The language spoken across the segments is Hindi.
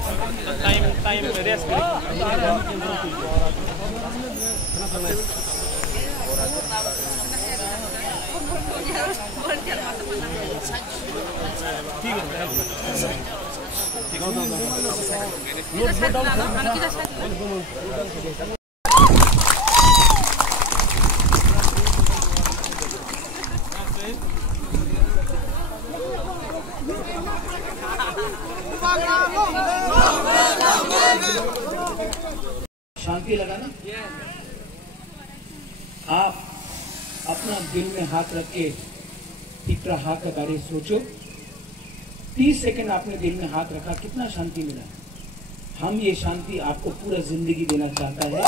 टाइम रेस्ट शांति लगाना। आप अपना दिल में हाथ रख के तीसरा हाथ का कार्य सोचो। 30 सेकंड आपने दिल में हाथ रखा, कितना शांति मिला। हम ये शांति आपको पूरा जिंदगी देना चाहता है।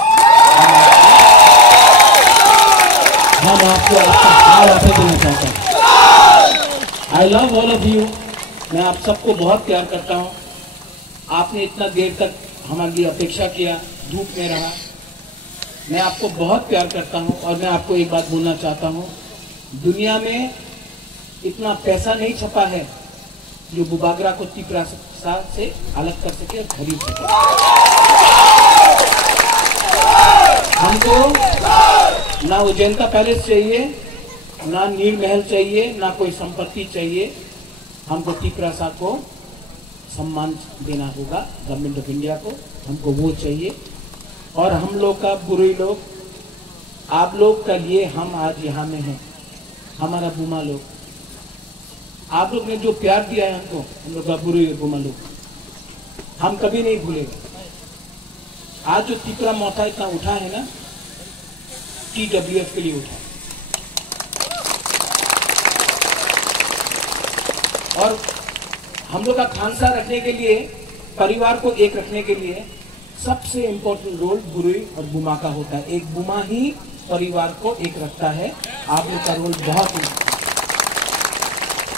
हम आपको आपका देना चाहते हैं। I love all of you. मैं आप सबको बहुत प्यार करता हूँ। आपने इतना देर तक हमारे लिए अपेक्षा किया, धूप में रहा। मैं आपको बहुत प्यार करता हूँ और मैं आपको एक बात बोलना चाहता हूँ, दुनिया में इतना पैसा नहीं छपा है जो बुबागरा को तीसरा से अलग कर सके और खरीद सके। हमको ना उज्जैनता पैलेस चाहिए, ना नील महल चाहिए, ना कोई संपत्ति चाहिए। हमको तीसरा को सम्मान देना होगा, गवर्नमेंट ऑफ इंडिया को, हमको वो चाहिए। और हम लोग का बुरुई लोग, आप लोग का लिए हम आज यहाँ में हैं। हमारा बुमा लोग, आप लोग ने जो प्यार दिया है हमको, हम लोग का बुरुई बुमा लोग, हम कभी नहीं भूलेगा। आज जो तीसरा मौका इतना उठा है ना, TWF के लिए उठा। और हम लोग का खानसा रखने के लिए, परिवार को एक रखने के लिए सबसे इम्पोर्टेंट रोल बुरुई और बुमा का होता है। एक बुमा ही परिवार को एक रखता है। आप लोग का रोल बहुत ही,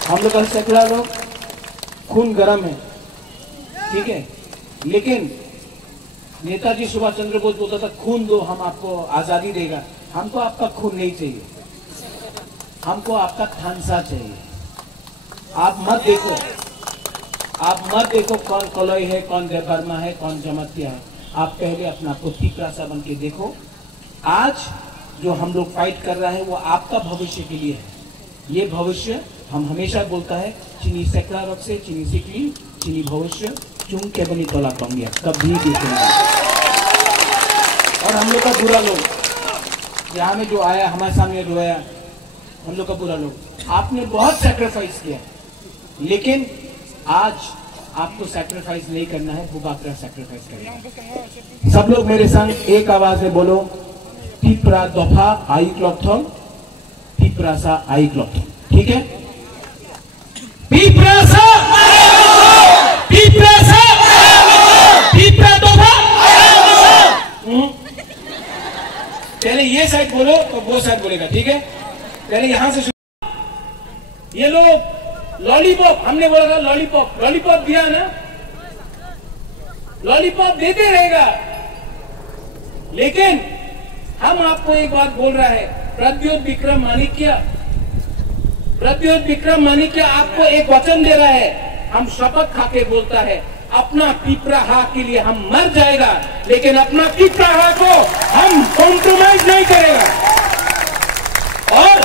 हम लोग का सैकड़ा लोग खून गर्म है, ठीक है, लेकिन नेताजी सुभाष चंद्र बोस बोलता था खून दो हम आपको आजादी देगा। हमको आपका खून नहीं चाहिए, हमको आपका खानसा चाहिए। आप मत देखो कौन कलोई है, कौन देवबर्मा है, कौन जमतिया है। आप पहले अपना तीसरा बन के देखो। आज जो हम लोग फाइट कर रहा है वो आपका भविष्य के लिए है। ये भविष्य हम हमेशा बोलता है, चीनी सैकड़ा रख से चीनी सीखली, चीनी भविष्य चुन के बनी तोला पाऊंगी कभी देखेंगे। और हम लोग का बुरा लोग यहाँ में जो आया हमारे सामने रोया, हम लोग का बुरा लोग, आपने बहुत सैक्रिफाइस किया, लेकिन आज आपको सैक्रिफाइस नहीं करना है, बुबागरा सैक्रिफाइस करना है। सब लोग मेरे संग एक आवाज में बोलो, तीसरा दफा आई क्लॉथम, तीसरा सा आई क्लॉथम, ठीक है? तीसरा दफा। पहले ये साइड बोलो तो वो साइड बोलेगा, ठीक है? पहले यहां से ये लोग लॉलीपॉप, हमने बोला था लॉलीपॉप, लॉलीपॉप दिया ना, लॉलीपॉप देते रहेगा। लेकिन हम आपको एक बात बोल रहा है, प्रद्योत विक्रम माणिक्य आपको एक वचन दे रहा है। हम शपथ खा के बोलता है, अपना पिपराहा के लिए हम मर जाएगा, लेकिन अपना पिपराहा को हम कॉम्प्रोमाइज नहीं करेगा। और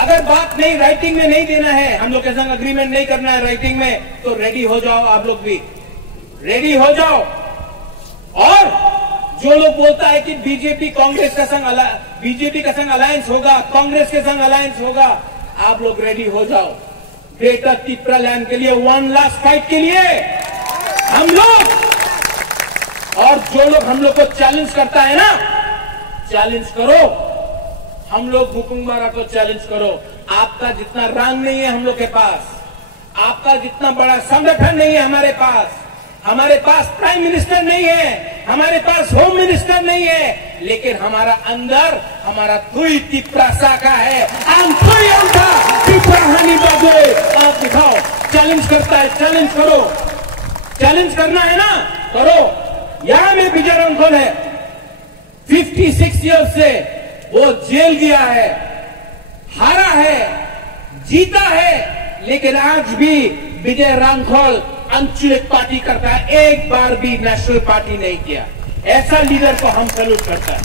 अगर बात नहीं राइटिंग में नहीं देना है, हम लोग के संग अग्रीमेंट नहीं करना है राइटिंग में, तो रेडी हो जाओ, आप लोग भी रेडी हो जाओ। और जो लोग बोलता है कि बीजेपी कांग्रेस का संग अलायंस होगा, कांग्रेस के संग अलायंस होगा, आप लोग रेडी हो जाओ। ग्रेटर तिप्रा लैंड के लिए, वन लास्ट फाइट के लिए हम लोग। और जो लोग हम लोग को चैलेंज करता है ना, चैलेंज करो। हम लोग बुकुंबारा को चैलेंज करो। आपका जितना रंग नहीं है हम लोग के पास, आपका जितना बड़ा संगठन नहीं है हमारे पास। हमारे पास प्राइम मिनिस्टर नहीं है, हमारे पास होम मिनिस्टर नहीं है, लेकिन हमारा अंदर हमारा तुई तिप्रा शाखा है। आप दिखाओ, चैलेंज करता है, चैलेंज करो। चैलेंज करना है ना, करो। यहां में विजय रांखल है, 56 ईयर्स से वो जेल गया है, हारा है, जीता है, लेकिन आज भी विजय रांखल आंचलिक पार्टी करता है, एक बार भी नेशनल पार्टी नहीं किया। ऐसा लीडर को हम सैल्यूट करता है।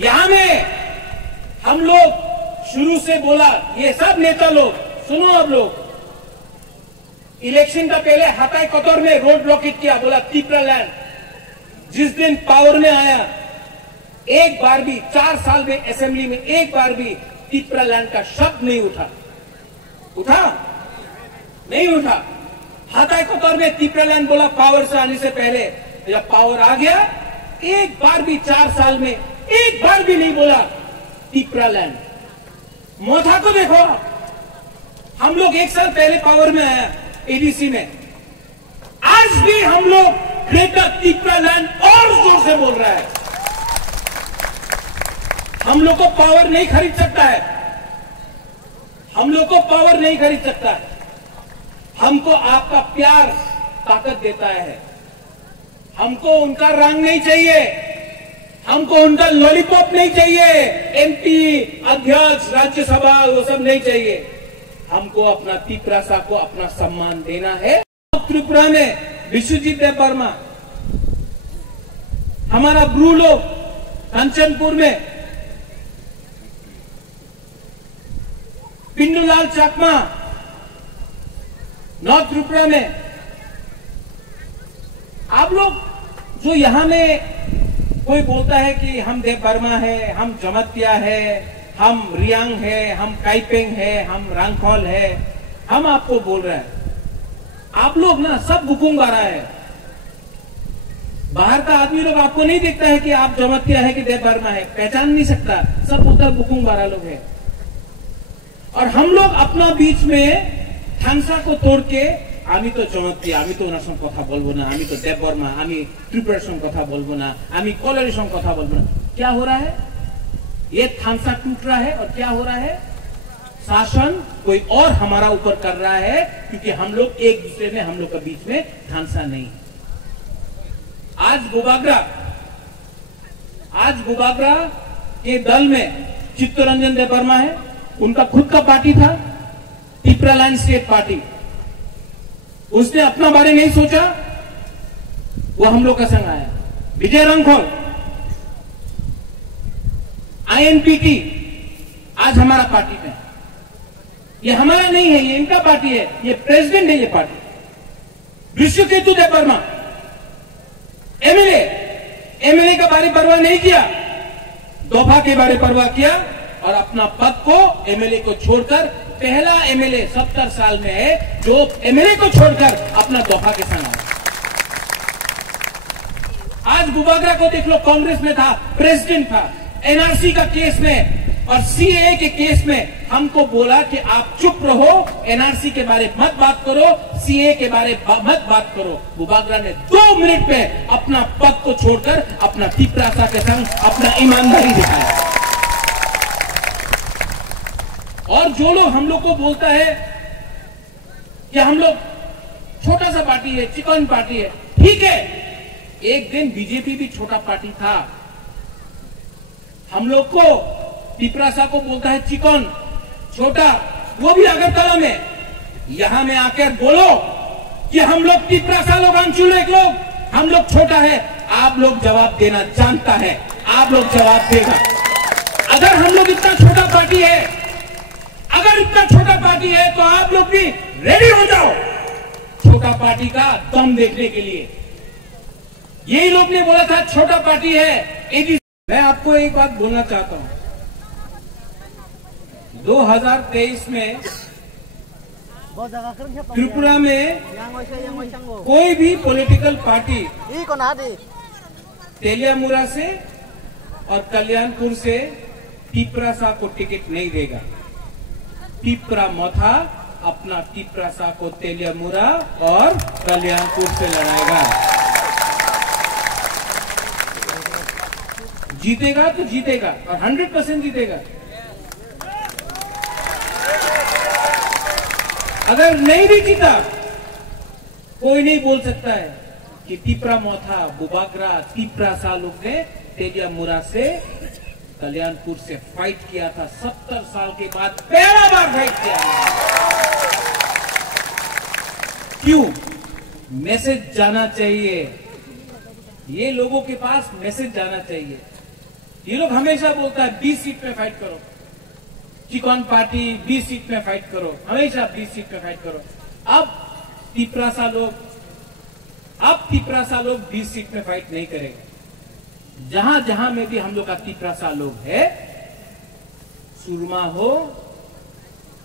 यहां में हम लोग शुरू से बोला, ये सब नेता लोग सुनो, अब लोग इलेक्शन का पहले हाथाई कतौर में रोड ब्लॉकेट किया, बोला तिपरा लैंड। जिस दिन पावर में आया, एक बार भी 4 साल में असेंबली में एक बार भी तिपरा लैंड का शब्द नहीं उठा नहीं उठा। हाथाई कतौर में तिपरा लैंड बोला पावर से आने से पहले। जब पावर आ गया, एक बार भी 4 साल में एक बार भी नहीं बोला तिपरा लैंड। मोथा को देखो, हम लोग 1 साल पहले पावर में आया एडीसी में, आज भी हम लोग ग्रेटर तिपरा लैंड और जोर से बोल रहा है। हम लोग को पावर नहीं खरीद सकता है, हम लोग को पावर नहीं खरीद सकता है। हमको आपका प्यार ताकत देता है। हमको उनका रंग नहीं चाहिए, हमको उनका लॉलीपॉप नहीं चाहिए, एमपी, अध्यक्ष, राज्यसभा, वो सब नहीं चाहिए। हमको अपना तिपरासा को अपना सम्मान देना है। त्रिपुरा में विश्वजीत देव वर्मा, हमारा ब्रू लोग कंचनपुर में पिंडूलाल चाकमा, नॉर्थ त्रिपुरा में आप लोग जो यहां में कोई बोलता है कि हम देव वर्मा है, हम जमतिया है, हम रियांग है, हम काइपेंग है, हम रांगखोल है, हम आपको बोल रहे हैं। आप लोग ना सब बुकुंग बारा है। बाहर का आदमी लोग आपको नहीं देखता है कि आप जमतिया है कि देव वर्मा है, पहचान नहीं सकता। सब उधर बुकुंग बारा लोग है। और हम लोग अपना बीच में थांसा को तोड़ के आमी तो जमतिया, आमी तो ओनार संग कथा बोलबो ना, आमी तो देव वर्मा, आमी त्रिपुरार संग कथा बोलबो ना, आमी कलरी संग कथा बोलबो ना। क्या हो रहा है? ये थांसा टूट रहा है। और क्या हो रहा है? शासन कोई और हमारा ऊपर कर रहा है, क्योंकि हम लोग एक दूसरे में, हम लोग के बीच में थांसा नहीं। आज गुबागरा के दल में चित्तरंजन देव वर्मा है, उनका खुद का पार्टी था तिपरा लैंड स्टेट पार्टी। उसने अपना बारे नहीं सोचा, वो हम लोग का संग आया। विजय रांगखोल, आईएनपीटी आज हमारा पार्टी में। ये हमारा नहीं है, ये इनका पार्टी है, ये प्रेसिडेंट है ये पार्टी। विश्वकेतु देव वर्मा एमएलए का बारे परवाह नहीं किया, दोफा के बारे परवाह किया और अपना पद को एमएलए को छोड़कर, पहला एमएलए 70 साल में है जो एमएलए को छोड़कर अपना दोफा के संग आया। आज गुबागरा को देख लो, कांग्रेस में था, प्रेसिडेंट था, एनआरसी का केस में और सीएए के केस में हमको बोला कि आप चुप रहो, एनआरसी के बारे मत बात करो, सीएए के बारे मत बात करो। गुबागरा ने 2 मिनट में अपना पद को छोड़कर अपना तिपरासा के संग अपना ईमानदारी दिखाया। और जो लोग हम लोग को बोलता है कि हम लोग छोटा सा पार्टी है, चिकन पार्टी है, ठीक है, एक दिन बीजेपी भी छोटा पार्टी था। हम लोग को तिपरासा को बोलता है चिकन, छोटा, वो भी अगरतला में। यहां में आकर बोलो कि हम लोग तिपरासा लोग, आंचलिक लोग, हम लोग छोटा है, आप लोग जवाब देना जानता है, आप लोग जवाब देगा। अगर हम लोग इतना छोटा पार्टी है, अगर इतना छोटा पार्टी है तो आप लोग भी रेडी हो जाओ छोटा पार्टी का दम देखने के लिए। यही लोग ने बोला था छोटा पार्टी है। मैं आपको एक बात बोलना चाहता हूं, 2023 में त्रिपुरा में कोई भी पॉलिटिकल पार्टी तेलियामुरा से और कल्याणपुर से तिपरासा को टिकट नहीं देगा। तिपरा मोथा अपना तिपरासा को तेलियामुरा और कल्याणपुर से लड़ाएगा। जीतेगा तो जीतेगा और 100% जीतेगा। अगर नहीं भी जीता, कोई नहीं बोल सकता है कि तिपरा मोथा, बुबागरा, तिपरासा लोग ने तेलियामुरा से, कल्याणपुर से फाइट किया था। 70 साल के बाद पहला बार फाइट किया। क्यों? मैसेज जाना चाहिए, ये लोगों के पास मैसेज जाना चाहिए। ये लोग हमेशा बोलता है 20 सीट में फाइट करो, चिकन पार्टी 20 सीट में फाइट करो, हमेशा 20 सीट में फाइट करो। अब तिपरासा लोग 20 सीट में फाइट नहीं करेंगे। जहां जहां में भी हम लोग का तिपरासा लोग है, सुरमा हो,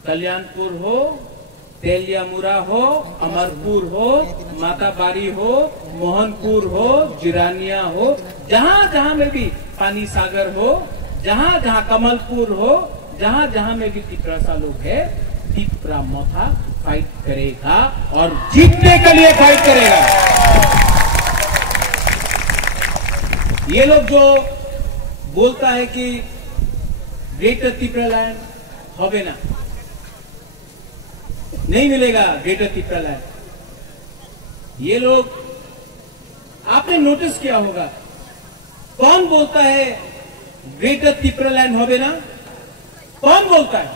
कल्याणपुर हो, तेलियामुरा हो, अमरपुर हो, माताबारी हो, मोहनपुर हो, जिरानिया हो, जहां जहां में भी पानी सागर हो, जहां जहां कमलपुर हो, जहां जहां में भी तिपरासा लोग है, तिपरा मोथा फाइट करेगा और जीतने के लिए फाइट करेगा। ये लोग जो बोलता है कि ग्रेटर तिपरालैंड होवे ना, नहीं मिलेगा ग्रेटर तिपरालैंड। ये लोग, आपने नोटिस किया होगा, कौन बोलता है ग्रेटर तिपरालैंड होवे ना? कौन बोलता है?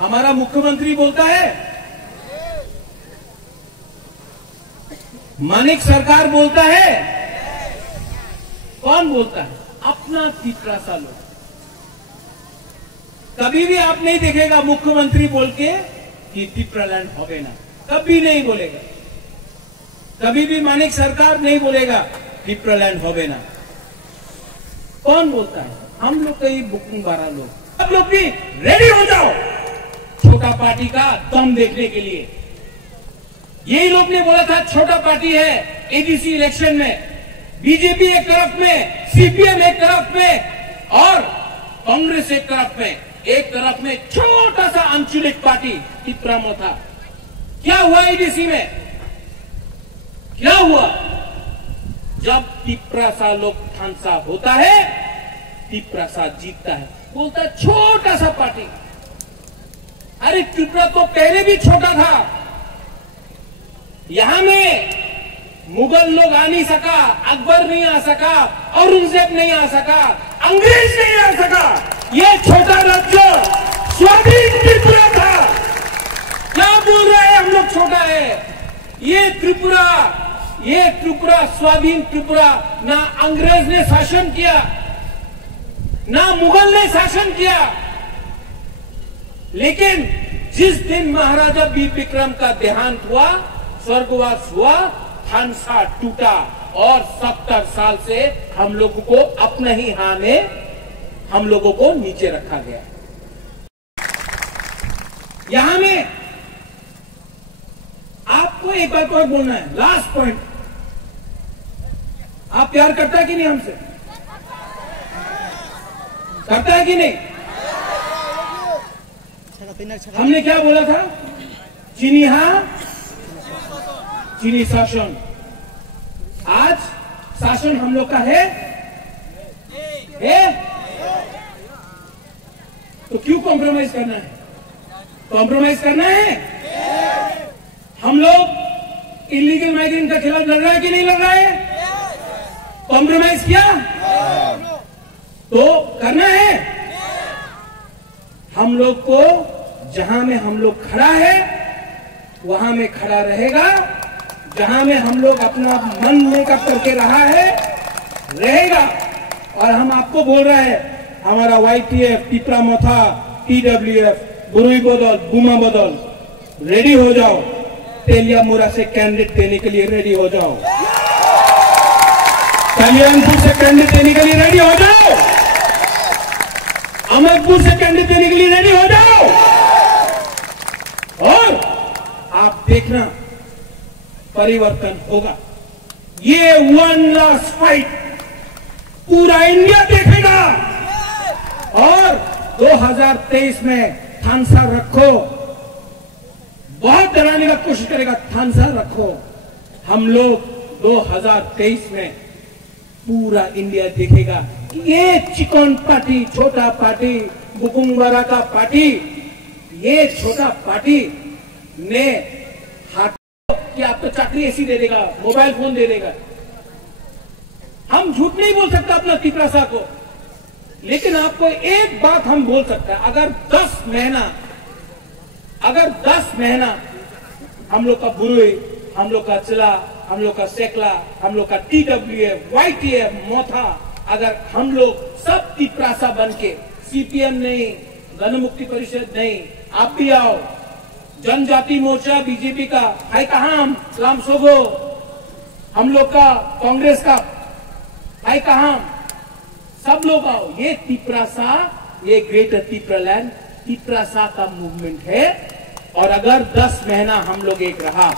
हमारा मुख्यमंत्री बोलता है, मानिक सरकार बोलता है। कौन बोलता है? अपना तिपरासा लोग। कभी भी आप नहीं देखेगा मुख्यमंत्री बोल के कि तिपरालैंड होवे ना, कभी नहीं बोलेगा। कभी भी मानिक सरकार नहीं बोलेगा तिपरालैंड होवे ना। कौन बोलता है? हम लोग कई बुकिंग बारह लोग। आप लोग भी रेडी हो जाओ छोटा पार्टी का दम देखने के लिए। यही लोग ने बोला था छोटा पार्टी है एडीसी इलेक्शन में, बीजेपी एक तरफ में, सीपीएम एक तरफ में और कांग्रेस एक तरफ में, एक तरफ में छोटा सा आंचलिक पार्टी तिपरा मोथा। क्या हुआ एडीसी में? क्या हुआ? जब तिपरासा लोग थानसा होता है, तिपरासा जीतता है। बोलता है छोटा सा पार्टी। अरे त्रिपुरा तो पहले भी छोटा था। यहां में मुगल लोग आ नहीं सका, अकबर नहीं आ सका, औरंगजेब नहीं आ सका, अंग्रेज नहीं आ सका। ये छोटा राज्य स्वाधीन त्रिपुरा था। क्या बोल रहे हैं हम लोग छोटा है? ये त्रिपुरा स्वाधीन त्रिपुरा। ना अंग्रेज ने शासन किया, ना मुगल ने शासन किया। लेकिन जिस दिन महाराजा वीर विक्रम का देहांत हुआ, स्वर्गवास हुआ, थानसा टूटा और 70 साल से हम लोगों को अपने ही हाथ में हम लोगों को नीचे रखा गया। यहां में आपको एक बात और बोलना है, लास्ट पॉइंट। आप प्यार करता है कि नहीं हमसे? करता है कि नहीं? हमने क्या बोला था? चीनी हाँ, चीनी शासन। आज शासन हम लोग का है? तो क्यों कॉम्प्रोमाइज करना है? कॉम्प्रोमाइज करना है? हम लोग इलीगल माइग्रेंट के खिलाफ लड़ रहा है कि नहीं लड़ रहा है? कॉम्प्रोमाइज किया तो करना है। हम लोग को जहां में हम लोग खड़ा है वहां में खड़ा रहेगा। जहां में हम लोग अपना मन मेकअप करके रहा है रहेगा। और हम आपको बोल रहे हैं, हमारा वाईटीएफ, तिपरा मोथा, टीडब्ल्यूएफ, बुरुई बदल, बुमा बदल, रेडी हो जाओ। तेलियामुरा से कैंडिडेट देने के लिए रेडी हो जाओ। कल्याणपुर से कैंडिडेट देने के लिए रेडी हो जाओ। अमरपुर से कैंडिडेट देने के लिए रेडी हो जाओ। और आप देखना परिवर्तन होगा। ये वन लास्ट फाइट पूरा इंडिया देखेगा। और 2023 में थानसा रखो, बहुत डराने का कोशिश करेगा, थानसा रखो। हम लोग 2023 में पूरा इंडिया देखेगा कि ये चिकन पार्टी, छोटा पार्टी, बुकुंगबारा का पार्टी, ये छोटा पार्टी ने हाथ कि आप तो चाकरी ऐसी दे देगा, मोबाइल फोन दे देगा। हम झूठ नहीं बोल सकते अपना तिपरासा को, लेकिन आपको एक बात हम बोल सकते हैं, अगर 10 महीना हम लोग का बुरुई, हम लोग का चिला, हम लोग का सेकला, हम लोग का TWF, YTF, मोथा, अगर हम लोग सब तिपरासा बन के, CPM नहीं, गण मुक्ति परिषद नहीं, आप भी आओ, जनजाति मोर्चा बीजेपी का है कहां, लाम सोगो, हम लोग का कांग्रेस का है कहां, सब लोग आओ। ये तिपरासा, ये ग्रेटर तिपरालैंड तिपरासा का मूवमेंट है। और अगर 10 महीना हम लोग एक रहा,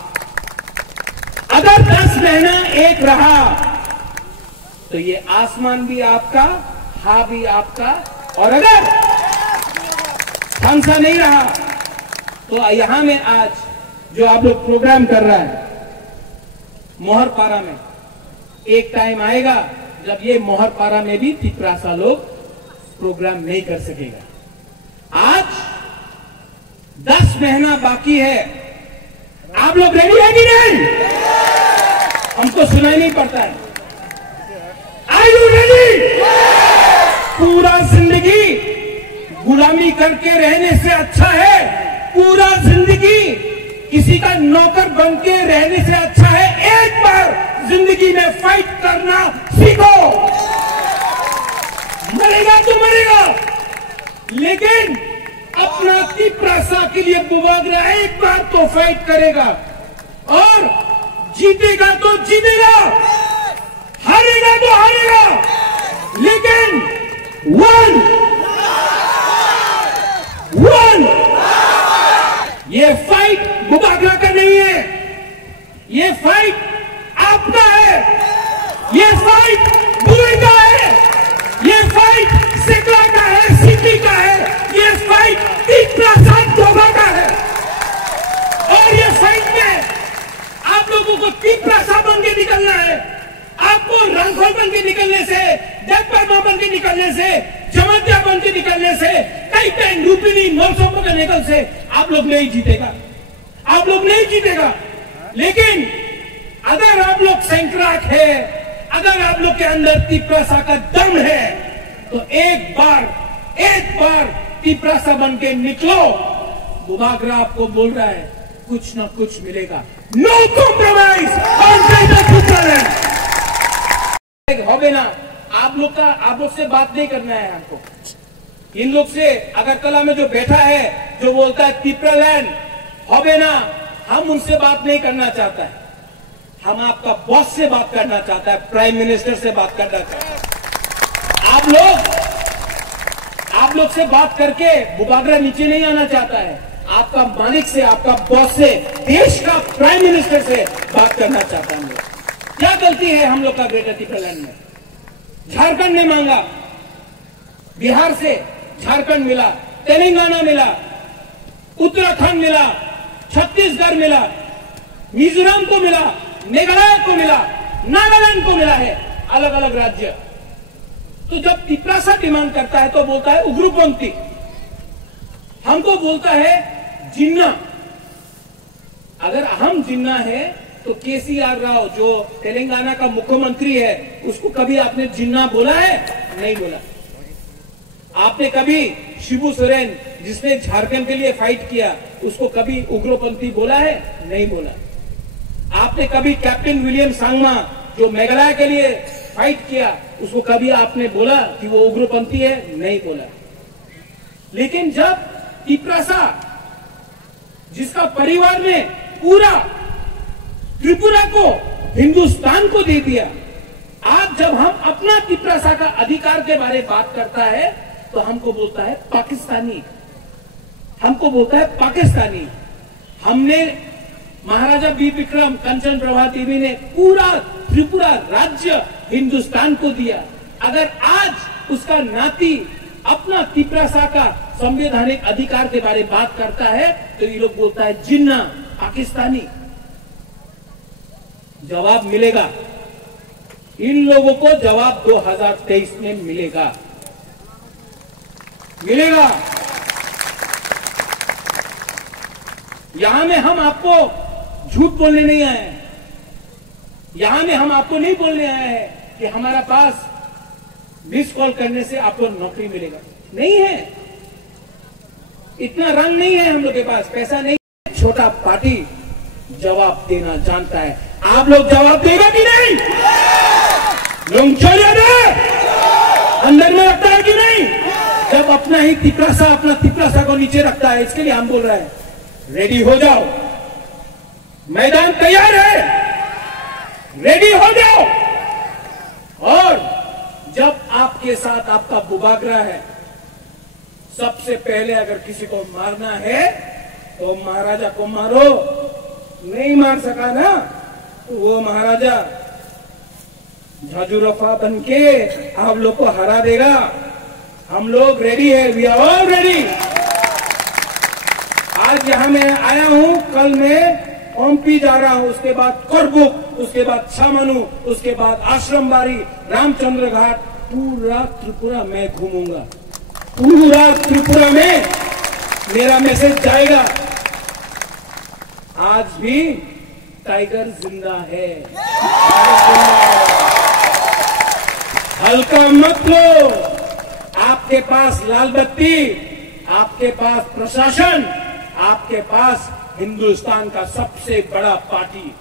अगर 10 महीना एक रहा, तो ये आसमान भी आपका, हा भी आपका। और अगर हमसा नहीं रहा, तो यहां में आज जो आप लोग प्रोग्राम कर रहा है मोहरपारा में, एक टाइम आएगा जब ये मोहरपारा में भी तिपरासा लोग प्रोग्राम नहीं कर सकेगा। आज 10 महीना बाकी है, आप लोग रेडी है कि नहीं? हमको सुनाई नहीं पड़ता है। Are you ready? पूरा जिंदगी गुलामी करके रहने से अच्छा है, पूरा जिंदगी किसी का नौकर बन के रहने से अच्छा है, एक बार जिंदगी में फाइट करना सीखो। मरेगा तो मरेगा, लेकिन अपना तिपरासा के लिए बुबागरा एक बार तो फाइट करेगा, और जीतेगा तो जीतेगा, हारेगा तो हारेगा, लेकिन वन ये फाइट बुबागरा का नहीं है, ये फाइट आपका है, ये फाइट बुरे का है, ये फाइट सिकला का है, सिटी का है, ये फाइट तिपरासा डोगा का है। और ये फाइट में आप लोगों को तिपरासा बन के निकलना है। आपको रंगोल बन के निकलने से, जगपरमा बन के निकलने से, जमतिया बन के निकलने से, कई पेन रूपिनी मौसम के निकल से आप लोग नहीं जीतेगा, आप लोग नहीं जीतेगा। लेकिन अगर आप लोग सैंक्राक है, अगर आप लोग के अंदर तिपरासा का दम है, तो एक बार तिपरासा बन के निकलो। बुबागरा आपको बोल रहा है कुछ ना कुछ मिलेगा। No compromise on greater Tipraland. होबे ना, आप लोग से बात नहीं करना है हमको। इन लोग से अगरतला में जो बैठा है, जो बोलता है तिपरालैंड होबे ना, हम उनसे बात नहीं करना चाहता है। हम आपका बॉस से बात करना चाहता है, प्राइम मिनिस्टर से बात करना चाहता है। आप लोग से बात करके बुबागरा नीचे नहीं आना चाहता है। आपका मालिक से, आपका बॉस से, देश का प्राइम मिनिस्टर से बात करना चाहता है। हम लोग क्या गलती है हम लोग का ग्रेटर तिपरालैंड में? झारखंड ने मांगा, बिहार से झारखंड मिला, तेलंगाना मिला, उत्तराखंड मिला, छत्तीसगढ़ मिला, मिजोरम को मिला, मेघालय को मिला, नागालैंड को मिला है, अलग अलग राज्य। तो जब तिपरासा डिमांड करता है तो बोलता है उग्रपंथी, हमको बोलता है जिन्ना। अगर हम जिन्ना है तो KCR राव जो तेलंगाना का मुख्यमंत्री है, उसको कभी आपने जिन्ना बोला है? नहीं बोला। आपने कभी शिबू सोरेन जिसने झारखंड के लिए फाइट किया, उसको कभी उग्रपंथी बोला है? नहीं बोला। आपने कभी कैप्टन विलियम सांगमा जो मेघालय के लिए फाइट किया, उसको कभी आपने बोला कि वो उग्रपंथी है? नहीं बोला। लेकिन जब तिपरासा, जिसका परिवार ने पूरा त्रिपुरा को, हिंदुस्तान को दे दिया, आज जब हम अपना तिपरासा का अधिकार के बारे में बात करता है तो हमको बोलता है पाकिस्तानी, हमको बोलता है पाकिस्तानी। हमने महाराजा बी विक्रम, कंचन प्रभा देवी ने पूरा त्रिपुरा राज्य हिंदुस्तान को दिया। अगर आज उसका नाती अपना तिपरासा का संवैधानिक अधिकार के बारे में बात करता है तो ये लोग बोलता है जिन्ना, पाकिस्तानी। जवाब मिलेगा, इन लोगों को जवाब 2023 में मिलेगा। यहां में हम आपको झूठ बोलने नहीं आए हैं, यहां में हम आपको नहीं बोलने आए हैं कि हमारा पास मिस कॉल करने से आपको नौकरी मिलेगा। नहीं है, इतना रंग नहीं है हम लोग के पास, पैसा नहीं है। छोटा पार्टी जवाब देना जानता है। आप लोग जवाब देगा कि नहीं? लोग अंदर में रखता है कि नहीं? जब अपना ही तिपरासा को नीचे रखता है, इसके लिए हम बोल रहे हैं रेडी हो जाओ, मैदान तैयार है, रेडी हो जाओ। और जब आपके साथ आपका बुबागरा है, सबसे पहले अगर किसी को मारना है तो महाराजा को मारो। नहीं मार सका ना, वो महाराजा झाजुरफा बन के आप लोग को हरा देगा। हम लोग रेडी है, वी आर ऑल रेडी। आज यहां मैं आया हूं, कल मैं ओमपी जा रहा हूं, उसके बाद करबुक, उसके बाद छामनु, उसके बाद आश्रमबाड़ी, रामचंद्र घाट, पूरा त्रिपुरा मैं घूमूंगा। पूरा त्रिपुरा में मेरा मैसेज जाएगा, आज भी टाइगर जिंदा है। हल्का मत लो। आपके पास लाल बत्ती, आपके पास प्रशासन, आपके पास हिंदुस्तान का सबसे बड़ा पार्टी।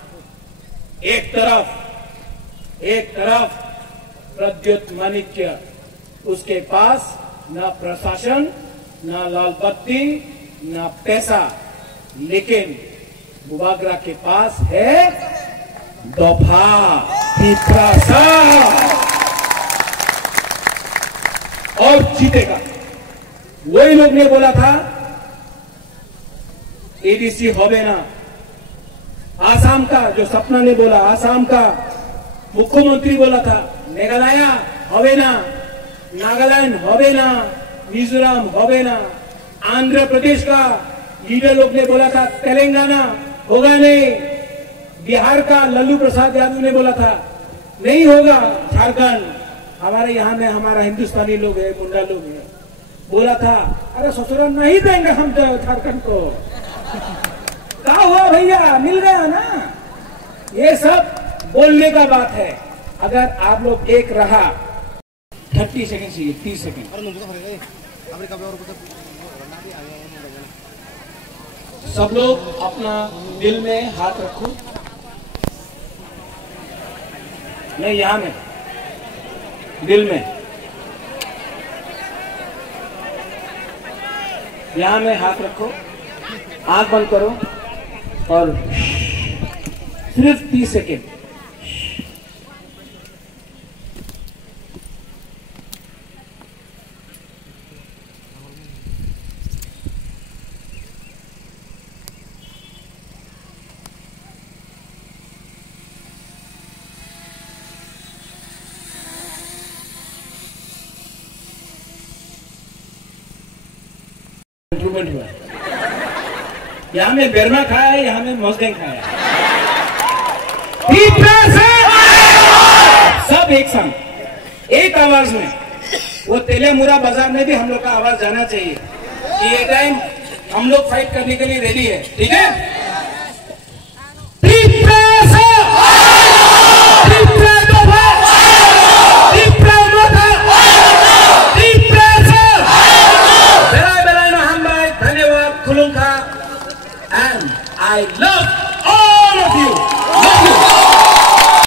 एक तरफ प्रद्युत माणिक्य, उसके पास ना प्रशासन, ना लाल बत्ती, ना पैसा, लेकिन बुबागरा के पास है दफा, तिपरासा, और जीतेगा। वही लोग ने बोला था एडीसी होबे ना, आसाम का जो सपना ने बोला, आसाम का मुख्यमंत्री बोला था मेघालय होबे ना, नागालैंड होबे ना, मिजोरम होबे ना, आंध्र प्रदेश का लीडर लोग ने बोला था तेलंगाना होगा नहीं, बिहार का लल्लू प्रसाद यादव ने बोला था नहीं होगा, झारखंड, हमारे यहाँ में हमारा हिंदुस्तानी लोग है, मुंडा लोग है, बोला था अरे ससुराल नहीं देंगे हम झारखंड को। क्या हुआ भैया, मिल गया ना। ये सब बोलने का बात है। अगर आप लोग एक रहा 30 सेकंड चाहिए, 30 सेकंड। सब लोग अपना दिल में हाथ रखो। नहीं, यहां में दिल में, यहां में हाथ रखो, आंख बंद करो और सिर्फ 30 सेकेंड। इंप्रूवमेंट हुआ। यहाँ में बेरमा खाया है, यहाँ में मोजडेंग खाया है, सब एक संग एक आवाज में। वो तेलेमुरा बाजार में भी हम लोग का आवाज जाना चाहिए कि ये टाइम हम लोग फाइट करने के लिए रेडी है। ठीक है।